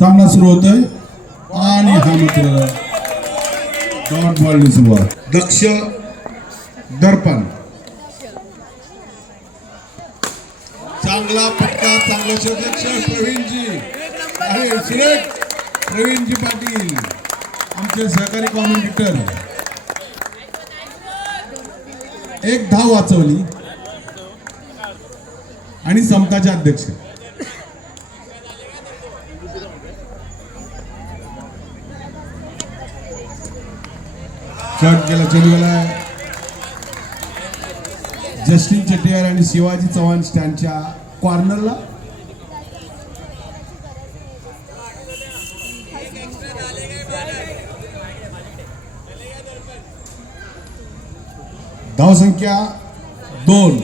चांगला सुरू होतोय आणि हा मात्र डॉट बॉलनी सुरुवात. दक्ष दर्पण चांगला पटका, चांगला क्षेत्ररक्षण प्रवीणजी. अरे सुरेख प्रवीणजी पाटील आमचे सहकारी कॉमेंटेटर. एक धाव वाचवली आणि समताचे अध्यक्ष. शॉट गेला, चेंडू गेला. जस्टिन चेट्टियार आणि शिवाजी चव्हाण स्टँडच्या कॉर्नरला. धाव संख्या 2.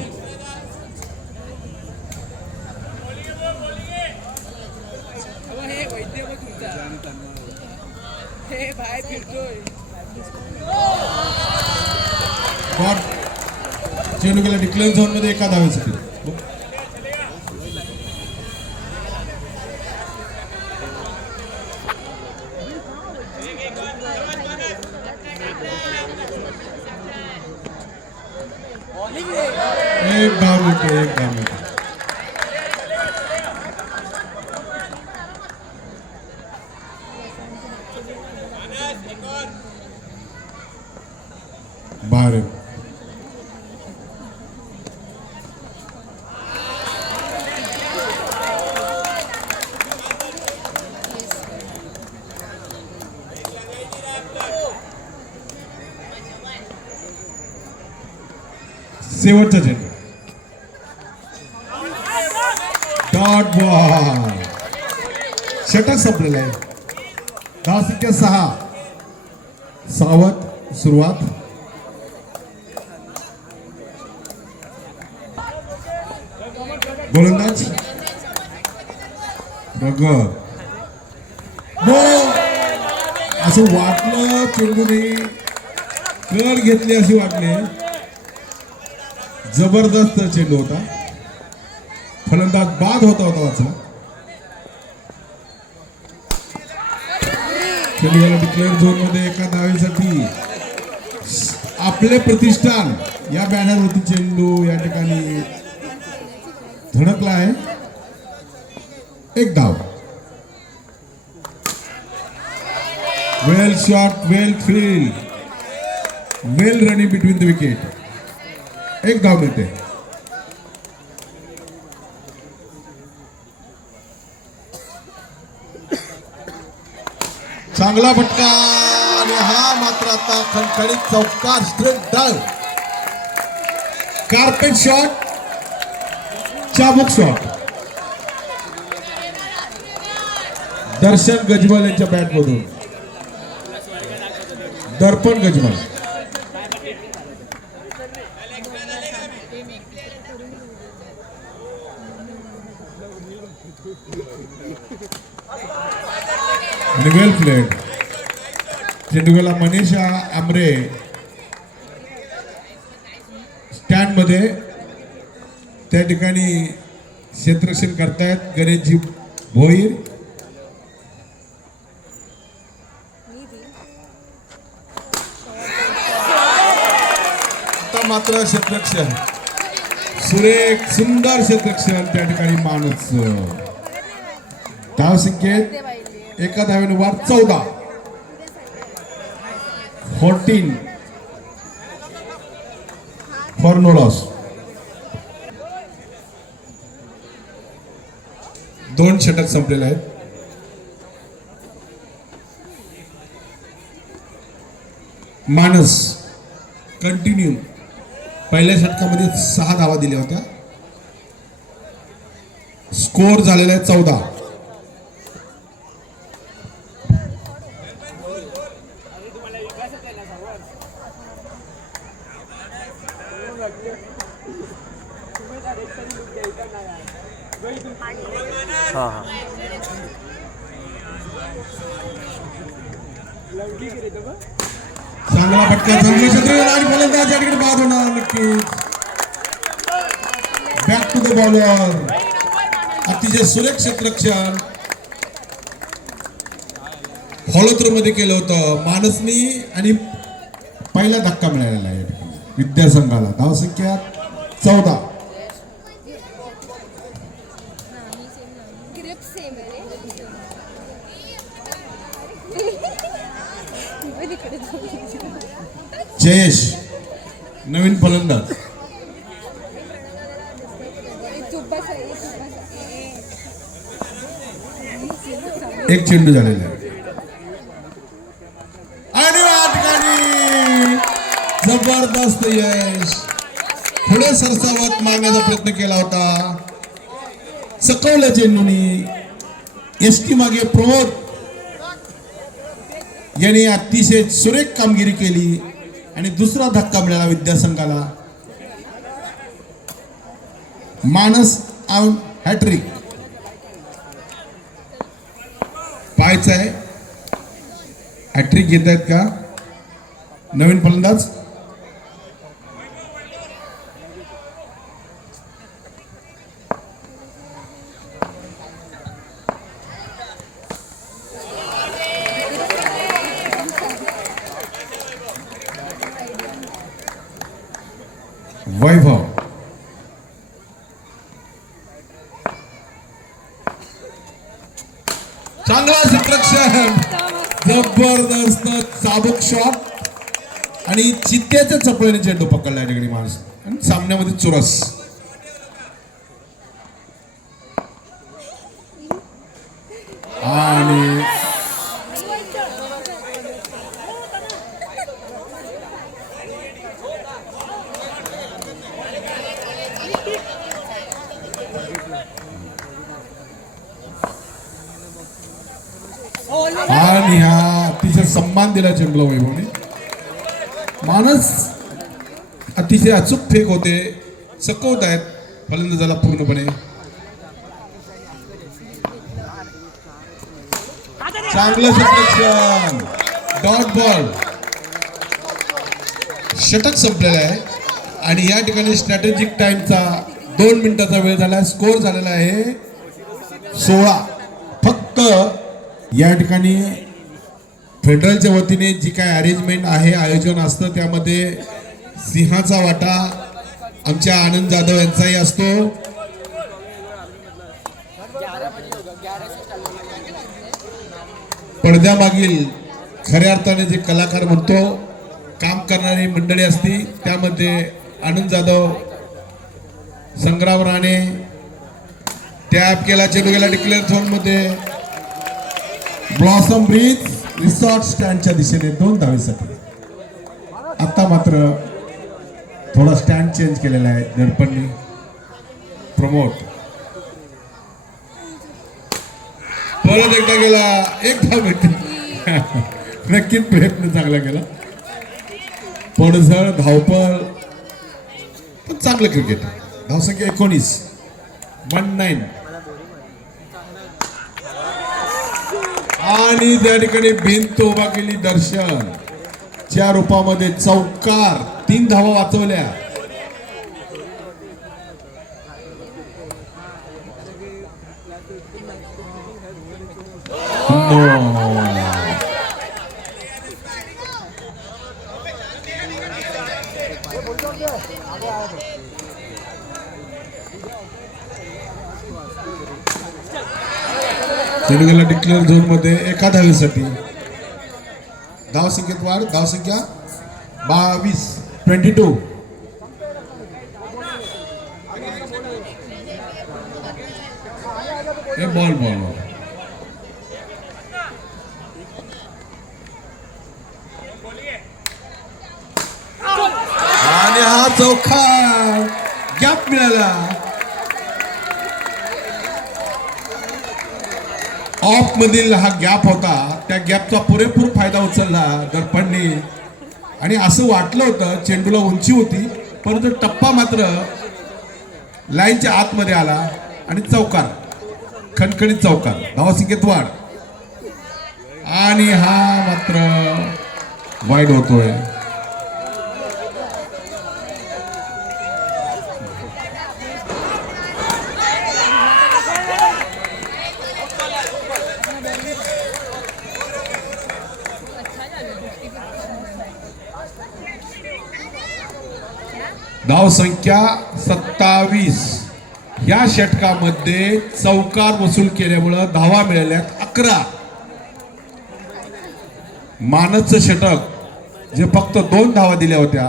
चेंडू गेला डिक्लेअर झोन मध्ये एका धावेसाठी. एक धाव मिळते, एक धाव मिळते. बाहेर शेवटचा चेंडू. Dot ball. षटक संपलेला आहे. धाव संख्या 6. सावध सुरुवात. गोलंदाज प्रगत. असं वाटलं चेंडूने कड घेतली अशी वाटले. जबरदस्त चेंडू होता. फलंदाज बाद होता वाचला. चेंडू गेला डिक्लेअर झोन मध्ये एका धावेसाठी. आपले प्रतिष्ठान या बॅनरवरती चेंडू या ठिकाणी धडकला आहे. एक धाव. Well shot, well field, well running between the wicket. एक धाव मिळते. चांगला फटका आणि हा मात्र आता खणखणीत चौकार. स्ट्रेट डाव. कार्पेट शॉट, चाबूक शॉट. दर्शन गजमल यांच्या बॅट मधून. दर्पण गजमल. वेल प्लेड. चेंडू गेला मनीषा आमरे स्टँड मध्ये. त्या ठिकाणी क्षेत्ररक्षण करतायत गणेशजी भोईर. आता मात्र क्षेत्ररक्षण सुरेख सुंदर क्षेत्ररक्षण त्या ठिकाणी माणूस. धाव संख्येत एका धावेने वाढ 14. 14 फॉर नो लॉस. 2 षटक संपलेले आहेत. मानस कंटिन्यू पहिल्या षटकामध्ये 6 धावा दिल्या होत्या. स्कोर झालेला आहे 14. चांगला फटका, चांगला क्षेत्र आणि फलंदाज या ठिकाणी बाद होणार नक्कीच. Back to the bowler. अतिशय सुरेख क्षेत्ररक्षण. फॉलो थ्रू मध्ये केलं होतं मानसनी आणि पहिला धक्का मिळालेला आहे विद्यासंघाला. धावसंख्या 14. जयेश नवीन फलंदाज. एक चेंडू झालेला आहे आणि या ठिकाणी जबरदस्त यश. पुढे सरसावत मारण्याचा प्रयत्न केला होता, चकवलं चेंडूनी. एसटी मागे प्रमोद यांनी अतिशय सुरेख कामगिरी केली आणि दुसरा धक्का मिळाला विद्यासंघाला. मानस आउट हॅट्रिक पाहायचं आहे. हॅट्रिक घेत आहेत का नवीन फलंदाज? वैभव चांगला क्षेत्ररक्षण, जबरदस्त चाबूक शॉट आणि चित्त्याच्या चपळीने चेंडू पकडला या ठिकाणी माणूस आणि सामन्यामध्ये चुरस. आणि आणि हा अतिशय सम्मान दिला चेंडूला वैभवने. मानस अतिशय अचूक फेक होते, चकवत आहेत फलंदाजाला पूर्णपणे. चांगलं क्षेत्ररक्षण, डॉट बॉल. षटक संपलेला आहे आणि या ठिकाणी स्ट्रॅटेजिक टाइमचा 2 मिनिटाचा वेळ झाला. स्कोर झालेला आहे 16. फक्त या ठिकाणी फेडरलच्या वतीने जी काय अरेंजमेंट आहे, आयोजन असतं, त्यामध्ये सिंहाचा वाटा आमच्या आनंद जाधव यांचाही असतो. पडद्यामागील खऱ्या अर्थाने जे कलाकार म्हणतो, काम करणारी मंडळी असती, त्यामध्ये आनंद जाधव, संग्राम राणे, टॅप केला, चेंडू गेला डिक्लेअर झोन मध्ये. ब्लॉसम ब्रिज रिसॉर्ट स्टँडच्या दिशेने 2 धावेसाठी. आता मात्र थोडा स्टँड चेंज केलेला आहे दडपणनी. प्रमोद परत एकदा गेला, एक धाव भेटली. नक्कीच प्रयत्न चांगला केला, पडझड, धावपळ, पण चांगलं क्रिकेट. धावसंख्या 19. 19. आणि त्या ठिकाणी भिंत उभा केली दर्शन च्या रूपामध्ये. चौकार, 3 धावा वाचवल्या. चेंडू गेला डिक्लेअर झोन मध्ये 1 धावेसाठी. धावसंख्येत वाढ, धावसंख्या 22. 22. हे बॉल बॉल आणि हा चौका गॅप मिळाला. ऑफ मधील हा गॅप होता, त्या गॅपचा पुरेपूर फायदा उचलला दर्पणने. आणि असं वाटलं होतं चेंडूला उंची होती, परंतु टप्पा मात्र लाईनच्या आतमध्ये आला आणि चौकार, खणखणीत चौकार. धावसंख्येत वाढ आणि हा मात्र वाईड होतोय. धाव संख्या 27. या षटकामध्ये चौकार वसूल केल्यामुळं धावा मिळाल्यात 11. मानसचं षटक जे फक्त 2 धावा दिल्या होत्या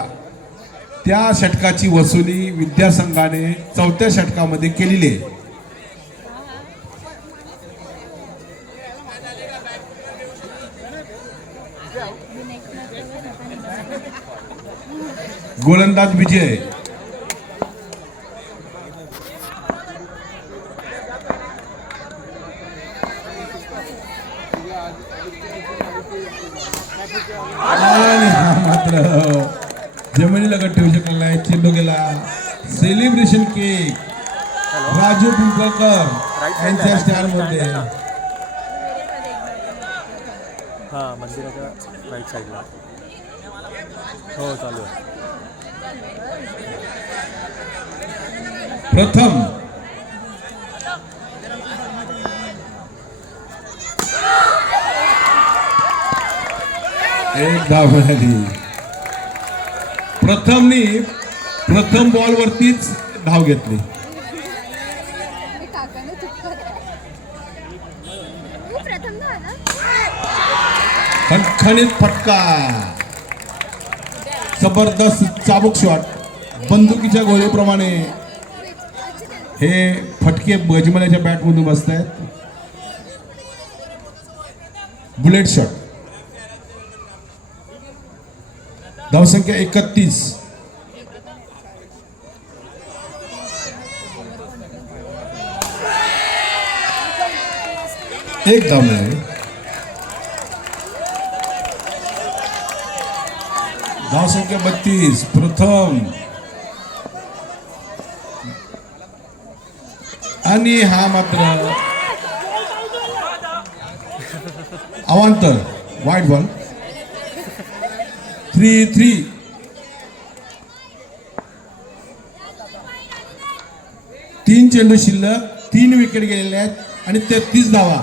त्या षटकाची वसुली विद्यासंघाने 4थ्या षटकामध्ये केलेली आहे. गोलंदाज विजय. आणि हा मात्र जमिनीला लगत ठेवू शकला नाही. चेंडू गेला. सेलिब्रेशन केक राजू पिंपळकर यांच्या स्टँड मध्ये. हा मंदिराच्या राईट साईडला. हो चालू आहे. प्रथम एक धाव मिळाली. प्रथम बॉल वरतीच धाव घेतली. खणखणीत फटका. जबरदस्त चाबूक शॉट. बंदुकीच्या गोळीप्रमाणे हे फटके गजमल्याच्या बॅटमधून बसत आहेत. Bullet shot. धावसंख्या 31. एक धाव मिळाली. धावसंख्या 32. प्रथम आणि हा मात्र अवांतर. वाईट बॉल. 3-3. तीन चेंडू शिल्लक. 3 विकेट गेलेले आहेत आणि 33 धावा.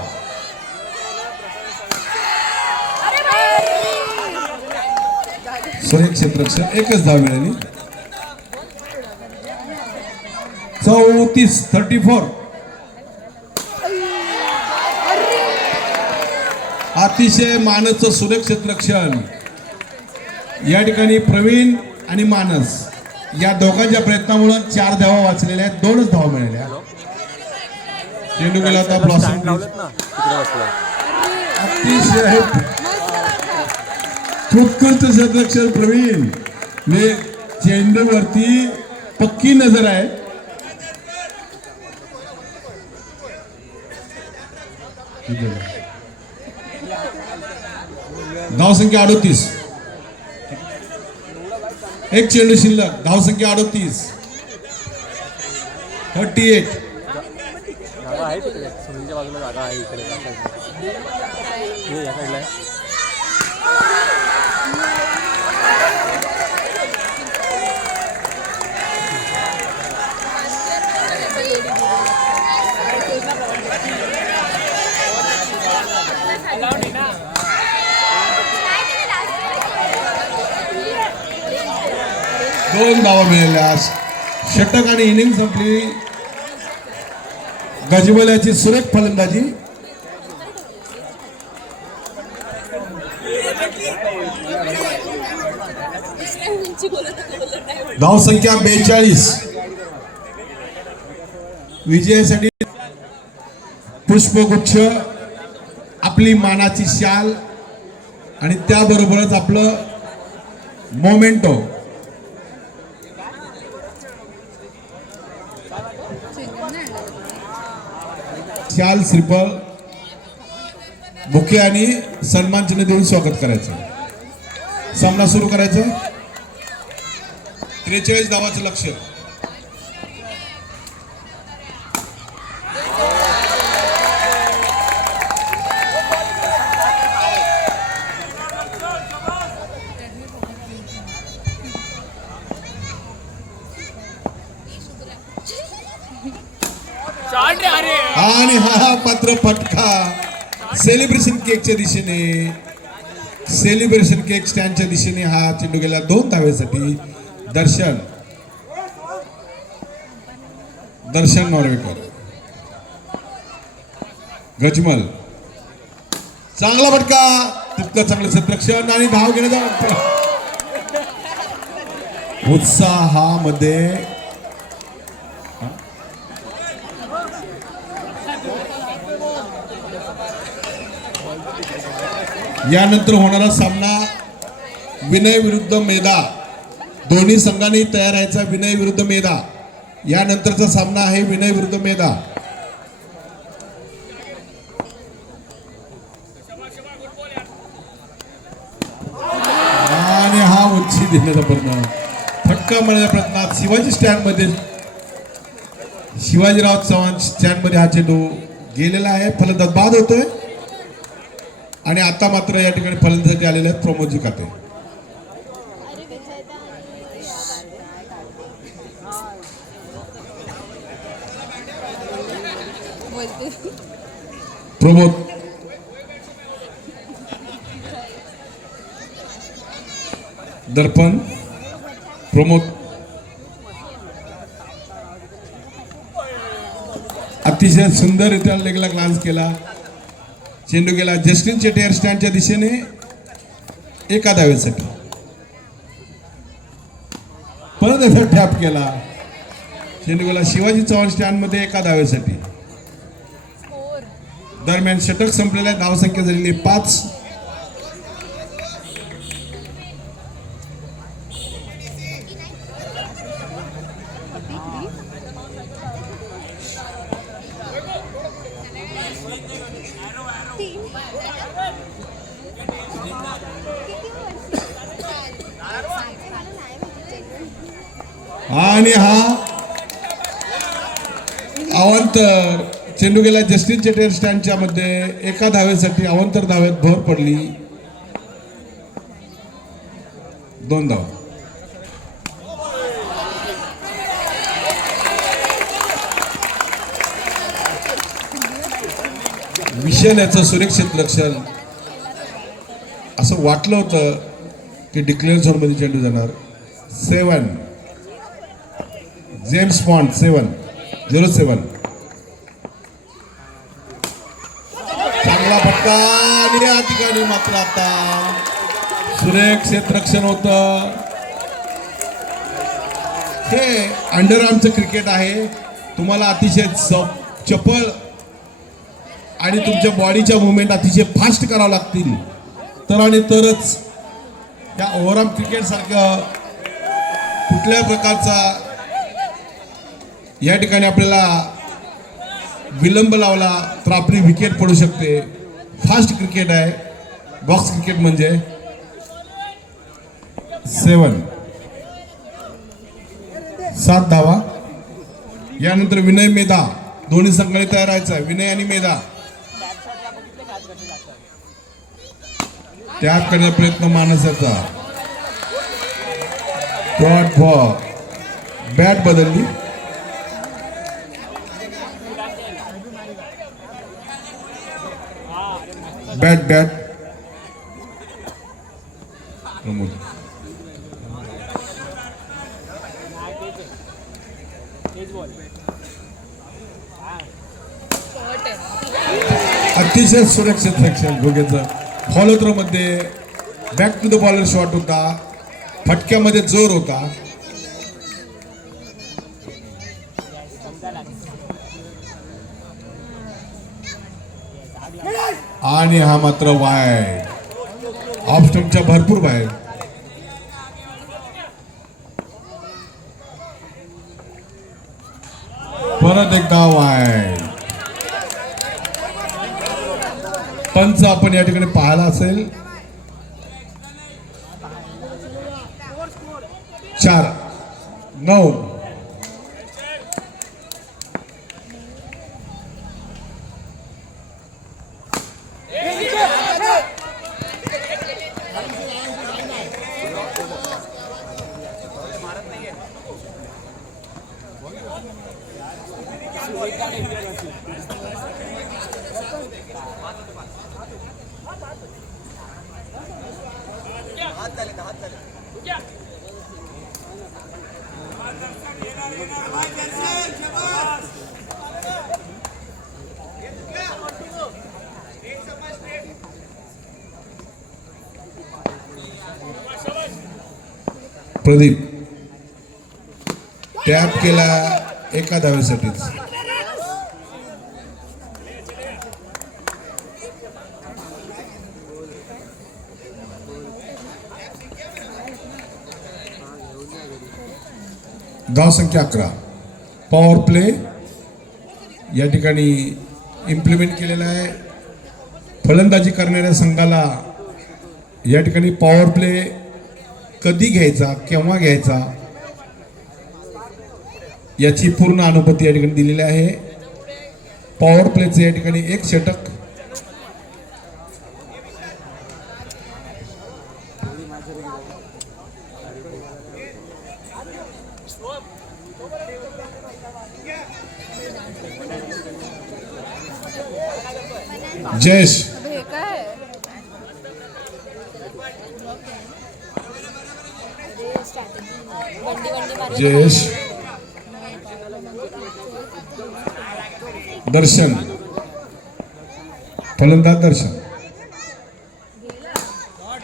एक क्षेत्ररक्षण. एकच धाव मिळाली. 34. अतिशय मानसचं सुरेख क्षेत्ररक्षण. या ठिकाणी प्रवीण आणि मानस या दोघांच्या प्रयत्नामुळे 4 धावा वाचलेल्या आहेत. 2च धावा मिळाल्या. चेंडू गेला होता ब्लॉसम. अतिशय उत्कृष्ट क्षेत्ररक्षण प्रवीण. चेंडू वरती पक्की नजर आहे. धावसंख्या 38. एक चेंडू शिल्लक. धावसंख्या 38. 38. जागा आहे तिकडे. सुनीलच्या बाजूला जागा आहे इकडे. या साईडला आहे. दोन धावा मिळाल्या. षटक आणि इनिंग संपली. गजबल्याची सुरेख फलंदाजी. धावसंख्या 42. विजयासाठी पुष्पगुच्छ, आपली मानाची शाल आणि त्याबरोबरच आपलं मोमेंटो. शाल, श्रीफळ, बुके आणि सन्मान चिन्ह देऊन स्वागत करायचं. सामना सुरू करायचा. 43 धावाचं लक्ष्य. आणि हा पात्र फटका सेलिब्रेशन केकच्या दिशेने. सेलिब्रेशन केक स्टँडच्या दिशेने हा चेंडू गेला 2 धावेसाठी. दर्शन दर्शन नॉर्वेकर, गजमल, चांगला फटका, तितकं चांगलं क्षेत्ररक्षण आणि धाव घेण्याचा उत्साहामध्ये यानंतर होणारा सामना विनय विरुद्ध मेधा. दोन्ही संघांनी तयार राहायचा. विनय विरुद्ध मेधा. यानंतरचा सामना आहे विनय विरुद्ध मेधा. आणि हा उंची देण्याचा प्रयत्न, फटका मारण्याच्या प्रयत्नात शिवाजी स्टँड मध्ये, शिवाजीराव चव्हाण स्टँड मध्ये हा चेंडू गेलेला आहे. फलंदाज बाद होतोय आणि आता मात्र या ठिकाणी फलंदाजी आलेले आहेत प्रमोदजी खाते. प्रमोद, दर्पण, प्रमोद, अतिशय सुंदररित्या लेगला ग्लान्स केला. चेंडू गेला जस्टिन चेटियर स्टँडच्या दिशेने एका धावेसाठी. परत एकदा टॅप केला. चेंडू गेला शिवाजी चव्हाण स्टँड मध्ये एका धावेसाठी. दरम्यान षटक संपलेल्या धावसंख्या झालेली 5. आणि हा अवांतर चेंडू गेला जस्टिन चेटियर स्टँडच्या मध्ये एका धावेसाठी. अवांतर धावेत भर पडली. 2 धाव. विशाल याचं सुरक्षित लक्षण. असं वाटलं होतं की डिक्लेअर झोन मध्ये चेंडू जाणार. 7 जेम्स बॉन्ड 707. चांगला फटका आणि या ठिकाणी मात्र आता सुरेख क्षेत्ररक्षण होतं. हे अंडरआर्मचं क्रिकेट आहे. तुम्हाला अतिशय चपळ आणि तुमच्या बॉडीच्या मुवमेंट अतिशय फास्ट करावं लागतील, तर आणि तरच या ओव्हरआर्म क्रिकेट सारखं कुठल्याही प्रकारचा या ठिकाणी आपल्याला विलंब लावला तर आपली विकेट पडू शकते. फास्ट क्रिकेट आहे बॉक्स क्रिकेट म्हणजे. 7 धावा. यानंतर विनय मेधा. दोन्ही संघाने तयार राहायचा. विनय आणि मेधा त्याग करण्याचा प्रयत्न मानसाचा. बॅट बदलली. बॅट प्रमोद. अतिशय सुरक्षित रक्षण भोगेचं. फॉलो थ्रो मध्ये back to the bowler shot होता. फटक्यामध्ये जोर होता. आणि हा मात्र वाईड. ऑफ स्टंपच्या भरपूर बाहेर. परत एकदा वाईड. पंच आपण या ठिकाणी पाहिला असेल. 4-9. प्रदीप टॅप केला एका धावेसाठीच. धाव संख्या 11. पॉवर प्ले या ठिकाणी इम्प्लिमेंट केलेला आहे. फलंदाजी करणाऱ्या संघाला या ठिकाणी पॉवर प्ले कधी घ्यायचा, केव्हा घ्यायचा याची पूर्ण अनुभूती या ठिकाणी दिलेली आहे. पॉवर प्लेचं या ठिकाणी एक षटक. जयेश जयेश दर्शन फलंदाज दर्शन.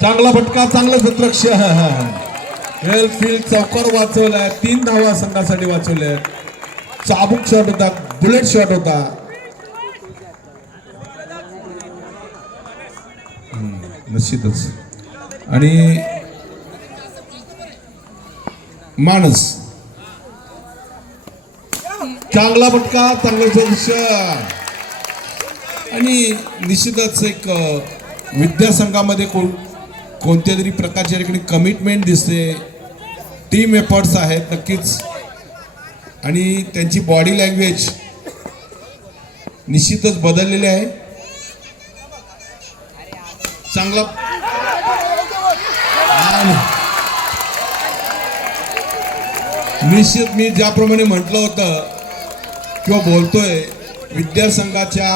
चांगला फटका, चांगलं क्षेत्ररक्षण. वेल फील्ड चौकार वाचवलाय. 3 धावा संघासाठी वाचवल्या. चाबूक शॉट होता, बुलेट शॉट होता. निश्चितच. आणि मानस चांगला फटका, चांगलं क्षेत्ररक्षण. आणि निश्चितच एक विद्यासंघामध्ये कोणत्या तरी प्रकारच्या ठिकाणी कमिटमेंट दिसते. टीम एफर्ट्स आहेत नक्कीच. आणि त्यांची बॉडी लँग्वेज निश्चितच बदललेली आहे. चांगला निश्चित मी ज्याप्रमाणे म्हटलं होतं किंवा बोलतोय, विद्यासंघाच्या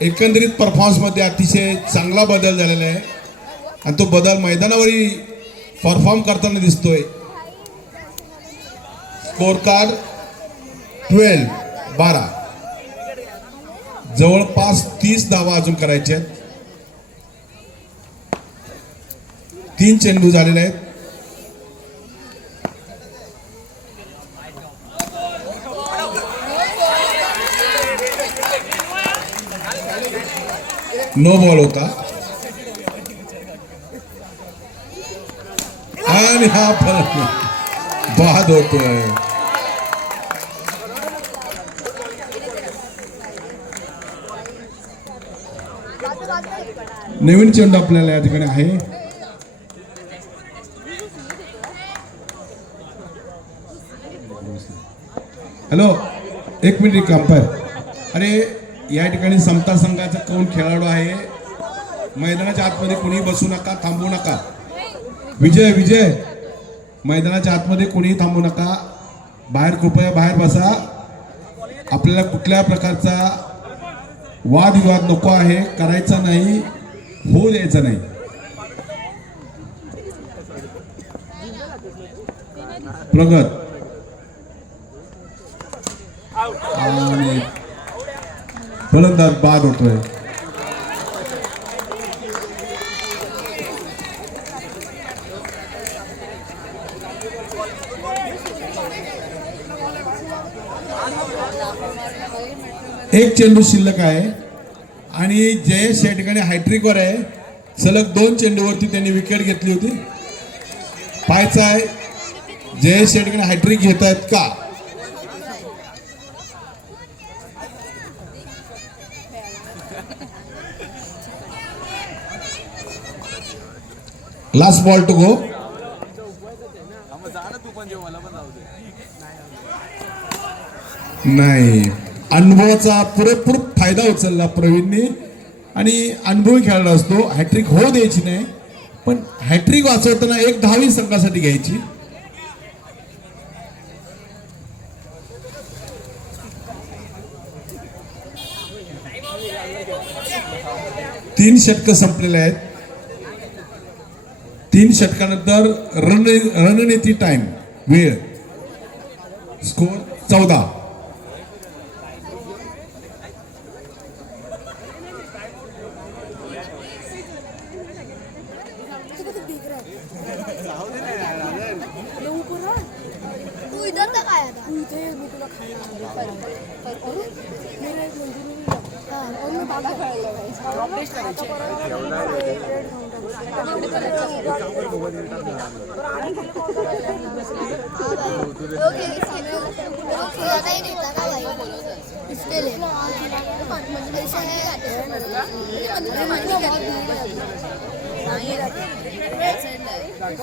एकंदरीत परफॉर्मन्समध्ये अतिशय चांगला बदल झालेला आहे. आणि तो बदल मैदानावरही परफॉर्म करताना दिसतोय. Score card 12. जवळपास 30 धावा अजून करायच्या आहेत. 3 चेंडू झालेले आहेत. नो बॉल होता. आणि हा फलक बाद होतोय. नवीन चेंडू आपल्याला या ठिकाणी आहे. हॅलो, एक मिनिट अंपायर. अरे या ठिकाणी समता संघाचा कोण खेळाडू आहे. मैदानाच्या आतमध्ये कोणी बसू नका, थांबू नका. विजय मैदानाच्या आतमध्ये कोणीही थांबू नका. बाहेर कृपया बाहेर बसा. आपल्याला कुठल्या प्रकारचा वादविवाद नको आहे, करायचा नाही, होऊ द्यायचा नाही. प्रगत आणि फलंदाज बाद होतोय. एक चेंडू शिल्लक आहे आणि जयेश या ठिकाणी हॅट्रिकवर आहे. सलग 2 चेंडूवरती त्यांनी विकेट घेतली होती. पाहायचं आहे जयेश या ठिकाणी हॅट्रिक घेत आहेत का. Last ball to go. नाही, अनुभवाचा पुरेपूर फायदा उचलला प्रवीणने. आणि अनुभवी खेळाडू असतो, हॅट्रिक होऊ द्यायची नाही, पण हॅट्रिक वाचवताना एक धावी संघासाठी घ्यायची. तीन षटक संपलेले आहेत. 3 षटकानंतर रणनीती टाइम वेळ. स्कोर 14.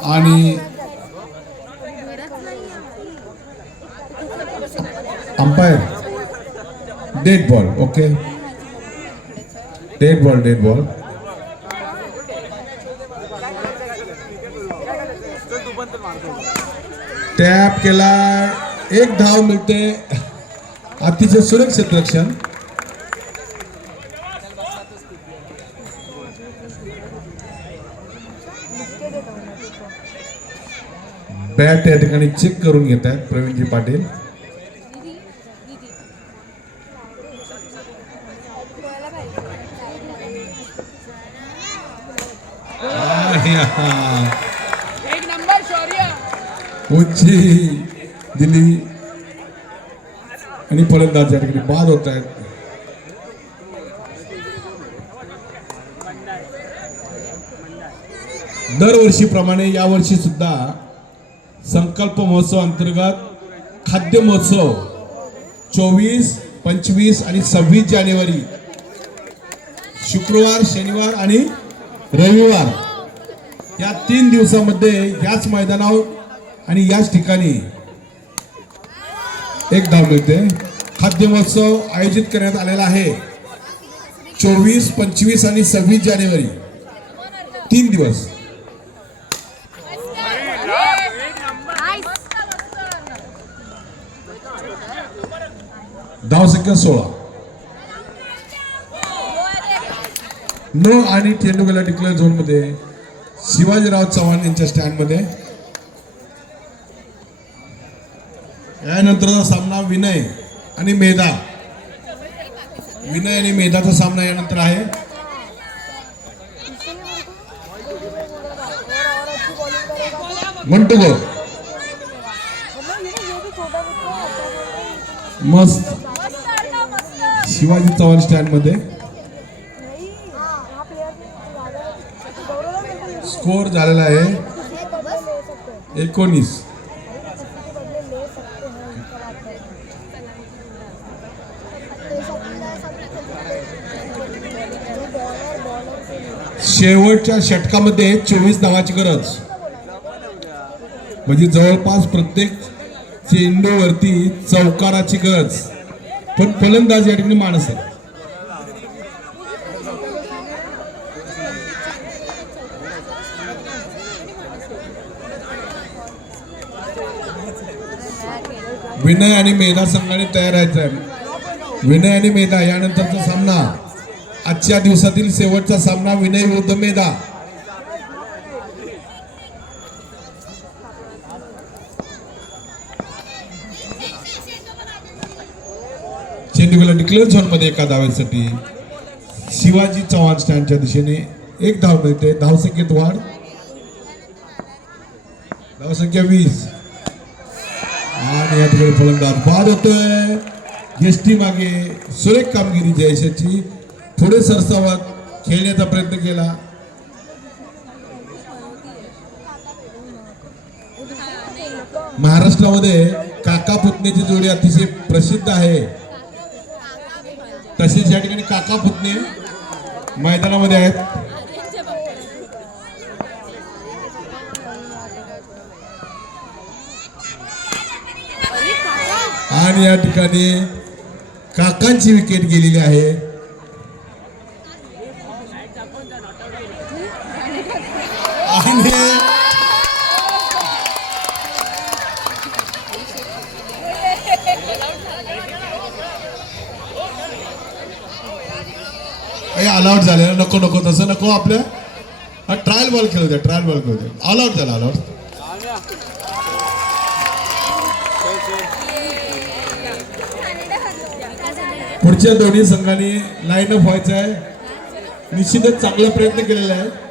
आणि umpire dead ball. Okay, dead ball, dead ball. Tap केला, एक धाव मिळते. अतिशय सुरक्षित रक्षण. बॅट या ठिकाणी चेक करून घेत आहेत प्रवीणजी पाटील. उंची दिली आणि फलंदाज या ठिकाणी बाद होत आहेत. दरवर्षीप्रमाणे यावर्षी सुद्धा संकल्प महोत्सव अंतर्गत खाद्य महोत्सव 24, 25 आणि 26 जानेवारी शुक्रवार, शनिवार आणि रविवार या 3 दिवसामध्ये याच मैदानावर आणि याच ठिकाणी एक धाव मिळते. खाद्य महोत्सव आयोजित करण्यात आलेला आहे 24, 25 आणि 26 जानेवारी 3 दिवस. धावसंख्या 16. नो आणि तेंडुलकर डिक्लेअर झोन मध्ये शिवाजीराव चव्हाण यांच्या स्टँड मध्ये. यानंतरचा सामना विनय आणि मेधा. विनय आणि मेधाचा सामना यानंतर आहे. मंटुगो मस्त शिवाजी चव्हाण स्टँड मध्ये. स्कोर झालेला आहे 19. शेवटच्या षटकामध्ये 24 धावाची गरज, म्हणजे जवळपास प्रत्येक चेंडूवरती चौकाराची गरज. पण फलंदाज या ठिकाणी माणूस आहे. विनय आणि मेधा संघाने तयार आहे. विनय आणि मेधा यानंतरचा सामना, आजच्या दिवसातील शेवटचा सामना विनय विरुद्ध मेधा. चेंडूला डिक्लेअर झोन मध्ये एका धावेसाठी शिवाजी चव्हाण स्टँडच्या दिशेने एक धाव मिळते. धावसंख्येत वाढ. धावसंख्या 20. आणि या ठिकाणी फलंदाज बाद होतोय. एसटी मागे सुरेख कामगिरी जयेशाची. पुढे सरसावत खेळण्याचा प्रयत्न केला. महाराष्ट्रामध्ये काका पुतण्याची जोडी अतिशय प्रसिद्ध आहे. तसेच या ठिकाणी काका पुतणे मैदानामध्ये आहेत. आणि या ठिकाणी काकांची विकेट गेलेली आहे. आणि ऑल आउट झालेला. नको नको तसं नको. आपल्या ट्रायल बॉल खेळू द्या. ट्रायल बॉल खेळू द्या. ऑल आउट झाला. All out. पुढच्या दोन्ही संघांनी लाईन अप व्हायचं आहे. निश्चितच चांगला प्रयत्न केलेला आहे.